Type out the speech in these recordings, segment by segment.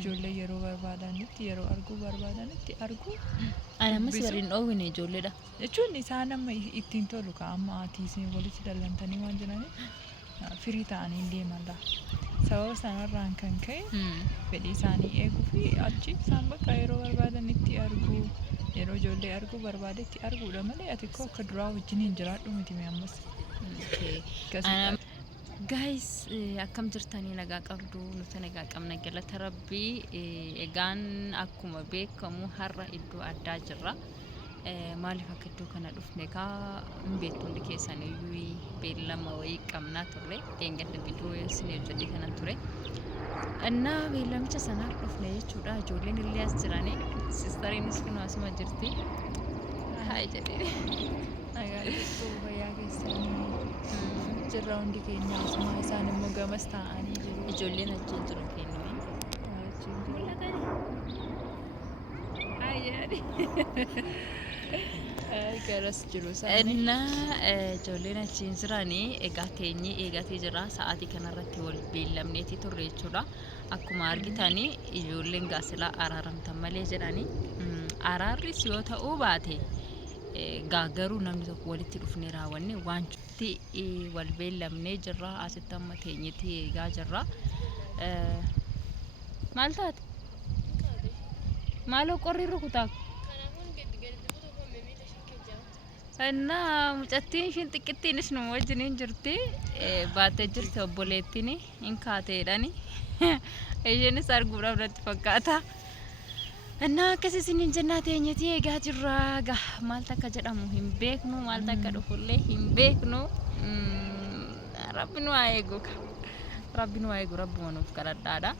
ijoollee yeroo barbaadanitti yeroo arguu barbaadanitti arguu Ana mas dubbisuu waliin dhoowwine ijoolleedha. jechuun isaan amma ittiin tolu ka amma ati isin walitti dallantanii waan jiraniif firii ta'anii deemanidha. Sababa sanarraan kan ka'e fedhii isaanii eeguu fi achi isaan bakka yeroo barbaadanitti arguu yeroo ijoollee arguu barbaadetti arguudha malee ati koo akka duraa wajjin hin jiraadhu miti mee ammas. Ana guys akkam jirtanii nagaa qabdu nuti nagaa qabna galata rabbii egaan akkuma beekamu har'a iddoo addaa jirra. Maaliif akka iddoo kana dhufne kaa hin beektu hundi keessaniyyuu beellama wayii qabnaa turre eeggadda viidiyoo isin hojjedhe kanan ture. Innaa beellamicha sanaa dhufne jechuudha ijoolleen illee as jiranii sistariinis kun asuma jirti. Haay jedhee. Nagaa jirtu fayyaa keessanii jirra hundi keenya asuma isaan immoo gamas taa'anii jiru. Ijoolleen achiin jiru kenname. Garas jiru isaanii. Innaa ijoolleen achiin jiranii egaa teenyee eegatee jira sa'aatii kanarratti wal beellamneetii turre jechuudha. Akkuma argitanii ijoolleen gaasilaa araaramtan malee jedhanii araarris yoo ta'uu baate garuu namni tokko walitti dhufnee raawwanne waan cutti wal beellamnee jirra asitti amma teenyeetii eegaa jirra. Maal taate? Maaloo qorri rukutaa? Innaa mucattiin ishiin xiqqittiinis nu wajjiniin jirti baattee jirti obboleettiin hin kaateedhani isheenis arguudhaaf natti fakkaata. Innaa akkas isiniin jennaa teenyeetii eegaa jirra maal takka jedhamu hin beeknu maal takka dhufullee hin beeknu rabbi nu haa eegu rabbi nu haa eegu rabbuma nuuf kadhadhaadha.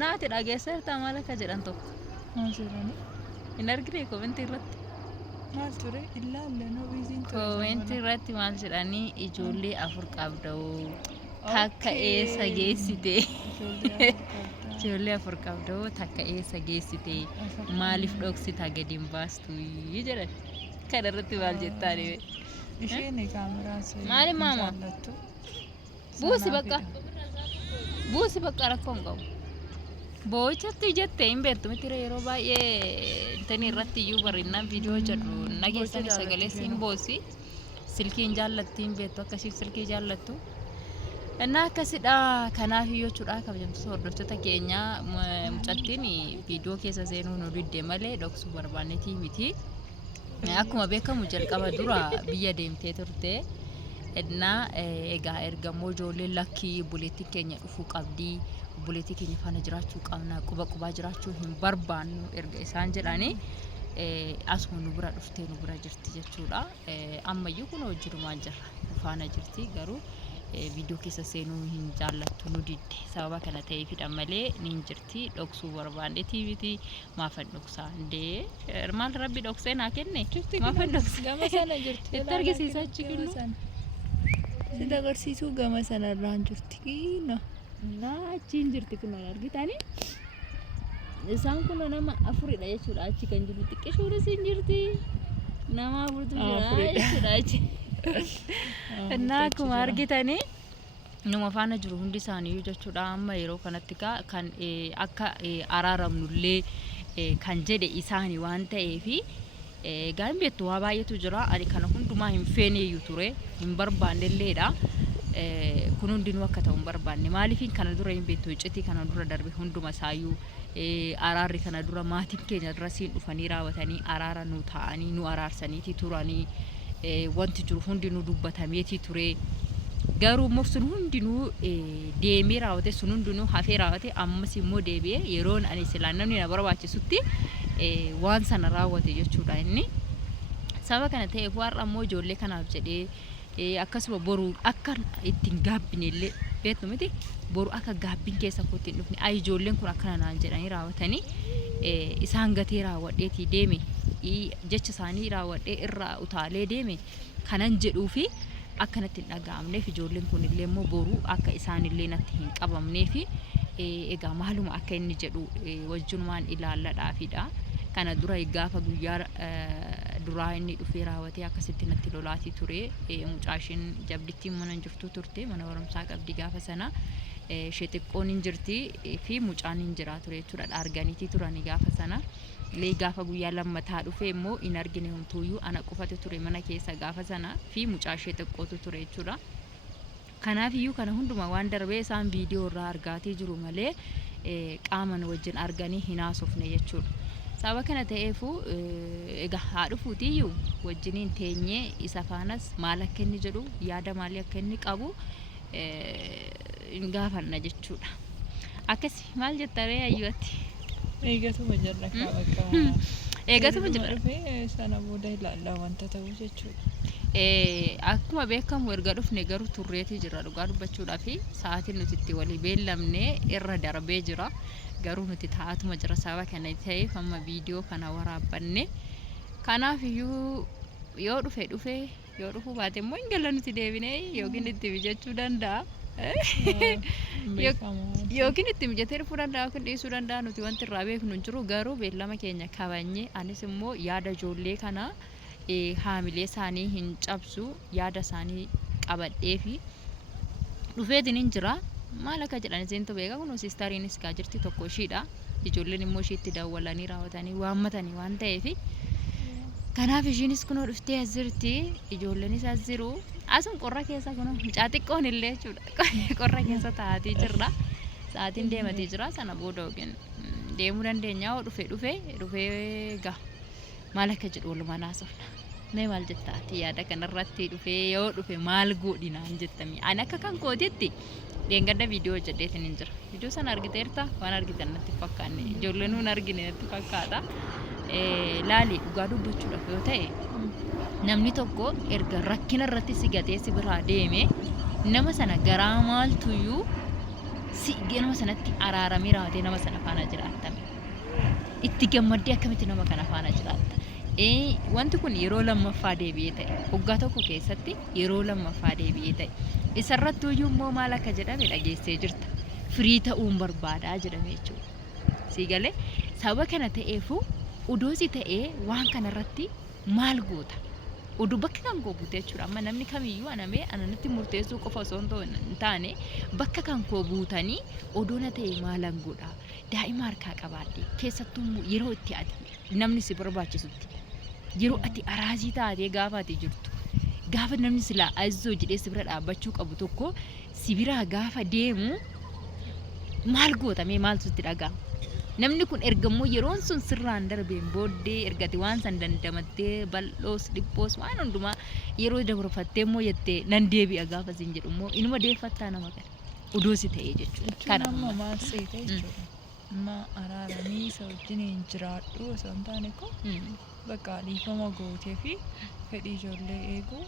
Naati dhageesseertaa maal akka jedhan tokko Maal jedhanii? hin argine komentii irratti. Maal ture? Ilaalle no biisiin ture. Komentii irratti maal jedhanii ijoollee afur qabda'u takka eessa geessite ijoollee afur qabda'u takka eessa geessite maaliif dhoksita gadi hin baastu jedhan kana irratti maal jettaan? Isheen kaameraa Maali maama? Buusi bakka buusi bakka rakkoo hin qabu. Boochatti jettee hin beektu miti yeroo baay'ee intani irratti iyyuu barreeffamnaan viidiyoo jedhu nageessanii sagalee siin boosi silkiin jaallatti hin beektu akkasiif silkii jaallattu. Innaa akkasidha kanaaf iyyuu jechuudha kabajamtoota hordoftoota keenya mucattiin viidiyoo keessa seenuu nu didde malee dhoksuu barbaannetii miti. Akkuma beekamu jalqaba dura biyya deemtee turte. Innaa egaa ergamoo ijoollee lakkii buleettiin keenya dhufuu qabdi. Buleetii keenya faana jiraachuu qabna quba jiraachuu hin barbaannu erga isaan jedhanii asuma nu bira dhuftee nu bira jirti jechuudha. Ammayyuu kun hojjetumaan jirra faana jirti garuu viidiyoo keessa seenuu hin jaallattu nu didde sababa kana ta'eefidha malee ni jirti dhoksuu barbaanne tiiviti maafan dhoksaa indee maal rabbi dhoksee naa kenne maafan dhoksaa gama sana jirti. itti argisiisaa achi kennu si agarsiisuu gama sana irraan jirti na. achiin jirti kun argitanii isaan kun nama afuridha jechuudha achi kan jiru xiqqishuunis hin jirti nama afurtu jira jechuudha achi. Innaa akkuma argitanii numa faana jiru hundi isaanii jechuudha amma yeroo kanatti kan akka araaramnullee kan jedhe isaanii waan ta'eefi gaan beektu waa baay'eetu jira ani kana hundumaa hin feeneeyyuu ture hin barbaannelleedha. Kun hundinuu akka ta'u hin barbaanne maaliifin kana dura hin beektu iccitii kana dura darbe hunduma isaayyuu araarri kana dura maatiin keenya dura siin dhufanii raawwatanii araara nu ta'anii nu araarsaniiti turanii wanti jiru hundinuu dubbatameeti ture. Garuu immoo sun hundinuu deemee raawwate sun hundinuu hafee raawwate ammas immoo deebi'ee yeroon ani silaa namni na barbaachisutti waan sana raawwate jechuudha inni. Sababa kana ta'eef warra immoo ijoollee kanaaf jedhee akkasuma boru akka ittiin gaabbinellee beektu miti boru akka gaabbiin keessa kootti hin dhufne ay ijoolleen kun akkana naan jedhanii raawwatanii isaan gatee raawwadheetii deeme jecha isaanii raawwadhee irraa utaalee deeme kanan jedhuu fi akkanatti hin dhaga'amneef ijoolleen kun illee immoo boru akka isaanillee natti hin qabamneef egaa maaluma akka inni jedhu wajjumaan ilaalladhaafidha. Kana dura gaafa guyyaa duraa inni dhufee raawwatee akkasitti natti lolaatii ture mucaashin jabdittiin mana jirtu turte mana barumsaa qabdi gaafa sana ishee xiqqoon hin jirti fi mucaan hin jira ture jechuudha. Arganiitii turanii gaafa sana. Lee gaafa guyyaa lammataa dhufe immoo in argine homtuuyyuu ana qofatu ture mana keessa gaafa sana fi mucaa ishee xiqqootu ture jechuudha. Kanaaf iyyuu kana hunduma waan darbee isaan viidiyoo irraa argaatii jiru malee qaaman wajjin arganii hin haasofne jechuudha. Sababa kana ta'eefu egaa haa dhufuutiyyuu wajjiniin teenyee isa faanas maal akka inni jedhu yaada maalii akka inni qabu hin gaafanna jechuudha. Akkasi maal jettaree ayyootti? Eegatuma jirra bakka. Eegatuma jirra. Sana booda ilaallaa wanta ta'u jechuudha. Akkuma beekamu erga dhufne garuu turreetii jira dhugaa dubbachuudhaa fi sa'aatiin nuti itti walii beellamnee irra darbee jira. Garuu nuti taa'atuma jira sababa kana ta'eef amma viidiyoo kana waraabbanne. Kanaaf iyyuu yoo dhufe yoo dhufuu baate immoo hin galla nuti deebinee yookiin itti mijachuu danda'a. Yookiin itti mijatee dhufuu danda'a yookiin dhiisuu danda'a nuti wanti irraa beeknu hin jiru. Garuu beellama keenya kabajne anis immoo yaada ijoollee kana haamilee isaanii hin cabsu yaada isaanii qabadhee fi dhufeetiin hin jira. Maal akka jedhan iseentu beeka kun sistariinis gaa jirti tokko ishiidha. Ijoolleen immoo ishiitti daawwalanii raawwatanii waammatanii waan ta'eef kanaaf ishiinis kunoo dhuftee as jirti ijoolleenis as jiru. Asum qorra keessa kunoo mucaa xiqqoon illee jechuudha qorra keessa taa'atii jirra. Sa'aatiin deematii jira sana booda yookiin deemuu dandeenya yoo dhufee gaa maal akka jedhu walumaan haasofna. Mee maal jettaati yaada kanarratti dhufee yoo dhufe maal godhinaan jettami? Ani akka kan kootitti dheengadda viidiyoo hojjedheetiin hin jira. Viidiyoo sana argiteerta waan argitan natti fakkaanne ijoolleen nuun argine natti fakkaata. Laali dhugaa dubbachuudhaaf yoo ta'e namni tokko erga rakkina irratti si gatee si biraa deeme nama sana garaa maaltuyyuu si nama sanatti araaramee raawwatee nama sana faana jiraattame. Itti gammaddee akkamitti nama kana faana jiraatta? Wanti kun yeroo lammaffaa deebi'ee ta'e waggaa tokko keessatti yeroo lammaffaa deebi'ee ta'e isarratti iyyuu immoo maal akka jedhame dhageessee jirta. Firii ta'uun barbaadaa jedhame jechuudha. Siigalee sababa kana ta'eefu udoosi ta'ee waan kanarratti maal goota? Oduu bakka kan koo buute jechuudha. Amma namni kamiyyuu anamee ananatti murteessuu qofa osoo hin taane bakka kan koo buutanii odoona ta'e maalan godha? Daa'ima harkaa qabaadde keessattuu yeroo itti ati namni si barbaachisutti yeroo ati araasii taatee gaafa ati jirtu gaafa namni silaa azoo jedhee si bira dhaabbachuu qabu tokko si biraa gaafa deemu maal gootamee maal sitti dhaga'ama? Namni kun ergammoo yeroon sun sirraan darbeen booddee ergati waan san dandamattee bal'oos dhiphoos waan hundumaa yeroo dabarfattee immoo jettee nan deebi'a gaafa sin jedhu immoo inuma deeffattaa nama kana udoosi ta'ee jechuudha. Kana amma maal seeta jechuudha. Amma araaramii isa wajjin hin jiraadhu osoo hin taane ko bakka dhiifama gootee fi fedhii ijoollee eeguu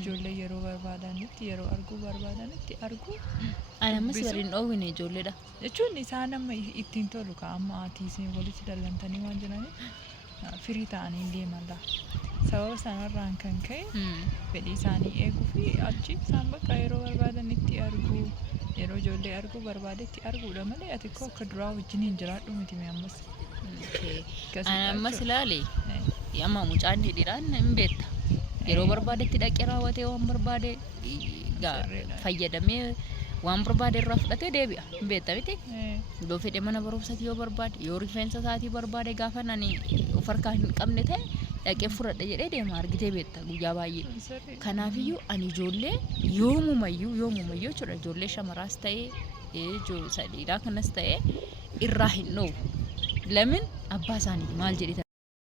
ijoollee yeroo barbaadanitti yeroo arguu barbaadanitti arguu. Ani ammas waliin dhoowwine ijoolleedha. Jechuun isaan amma ittiin tolu ka amma atiisin walitti dallantanii waan jiraniif firii ta'anii deemalla. Sababa sanarraan kan ka'e fedhii isaanii eeguu fi achi isaan bakka yeroo barbaadanitti arguu yeroo ijoollee arguu barbaadetti arguudha malee ati koo akka duraa wajjin hin jiraadhu miti mee ammas. Ani ammas ilaale amma mucaan dhiiraan hin beekta. Yeroo barbaadetti dhaqee raawwatee waan barbaade fayyadamee waan barbaade irraa fudhatee deebi'a. Hin beekta miti. Yoo fedhe mana barumsaatti yoo barbaade yoo rifeensa isaatii barbaade gaafa nani of harkaa hin qabne ta'e dhaqee fudhadha jedhee deema argitee beekta guyyaa baay'ee. Kanaafiyyuu ani ijoollee yoomumayyuu jechuudha ijoollee shamaraas ta'ee dhiiraa kanas ta'ee irraa hin dhoowwu. Lamin abbaa isaaniiti maal jedhee